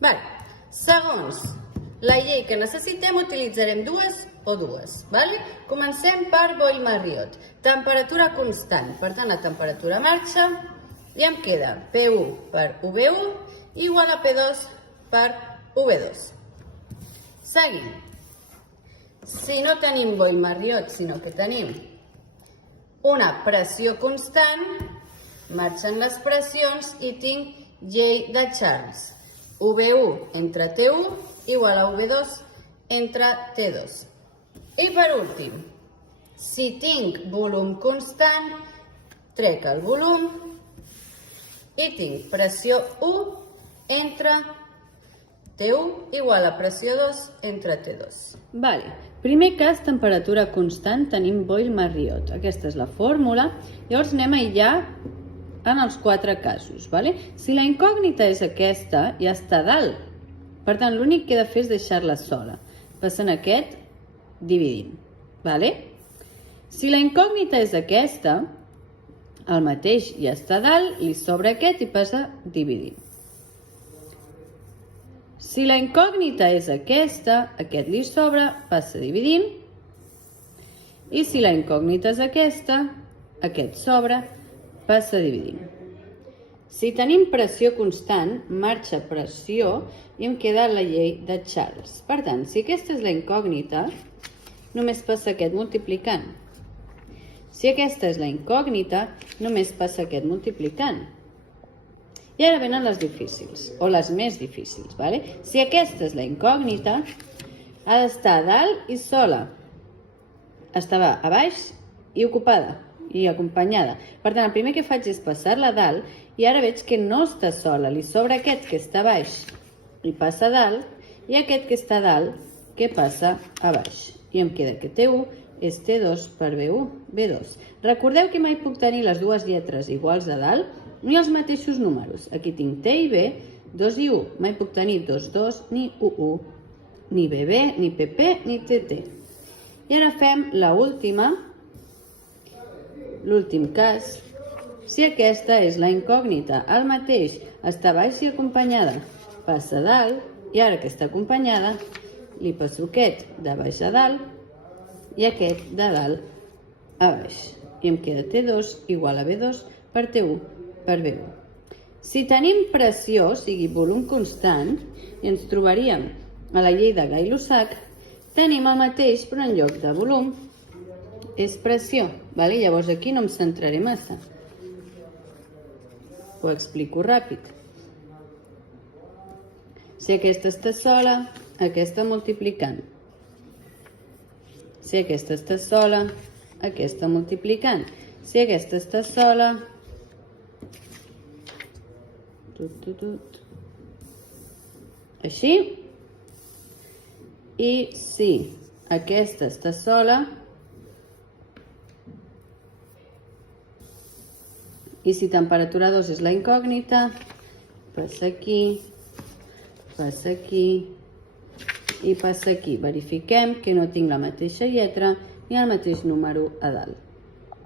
Vale. Segons la llei que necessitem, utilitzarem dues o dues. Comencem per Boyle-Marriott. Temperatura constant. Per tant, la temperatura marxa i em queda P1 per V1 igual a P2 per V2. Seguim. Si no tenim Boyle-Marriott, sinó que tenim una pressió constant, marxen les pressions i tinc llei de Charles. V1 entre T1 igual a V2 entre T2. I per últim, si tinc volum constant, trec el volum i tinc pressió 1 entre T1 igual a pressió 2 entre T2. Primer cas, temperatura constant, tenim Boyle-Marriott. Aquesta és la fórmula. Llavors anem a aïllar en els quatre casos. Si la incògnita és aquesta, ja està a dalt. Per tant, l'únic que he de fer és deixar-la sola. Passant aquest, dividint. Si la incògnita és aquesta, el mateix ja està a dalt, li sobra aquest i passa dividint. Si la incògnita és aquesta, aquest li sobra, passa dividint. I si la incògnita és aquesta, aquest sobra, passa dividint. Si tenim pressió constant, marxa pressió i em queda la llei de Charles. Per tant, si aquesta és la incògnita, només passa aquest multiplicant. Si aquesta és la incògnita, només passa aquest multiplicant. I ara venen les difícils, o les més difícils. Si aquesta és la incògnita, ha d'estar a dalt i sola. Estava a baix i ocupada i acompanyada. Per tant, el primer que faig és passar-la a dalt i ara veig que no està sola. Li sobra aquest que està a baix i passa a dalt i aquest que està a dalt que passa a baix. I em queda que T1 és T2 per V1, V2. Recordeu que mai puc tenir les dues lletres iguals a dalt ni els mateixos números. Aquí tinc T i B, 2 i 1. Mai puc tenir 2, 2, ni 1, 1, ni BB, ni PP, ni TT. I ara fem l'última, l'últim cas. Si aquesta és la incògnita, el mateix, està baix i acompanyada, passa a dalt, i ara que està acompanyada, li passo aquest de baix a dalt i aquest de dalt a baix. I em queda T2 igual a V2 per T1 per V1. Si tenim pressió, o sigui volum constant, i ens trobaríem a la llei de Gay-Lussac, tenim el mateix, però en lloc de volum és pressió. Llavors aquí no em centraré massa. Ho explico ràpid. Si aquesta està sola, aquesta multiplicant. Si aquesta està sola, aquesta multiplicant. Si aquesta està sola, així. I si aquesta està sola i si temperatura 2 és la incògnita, passa aquí i passa aquí. Verifiquem que no tinc la mateixa lletra ni el mateix número a dalt.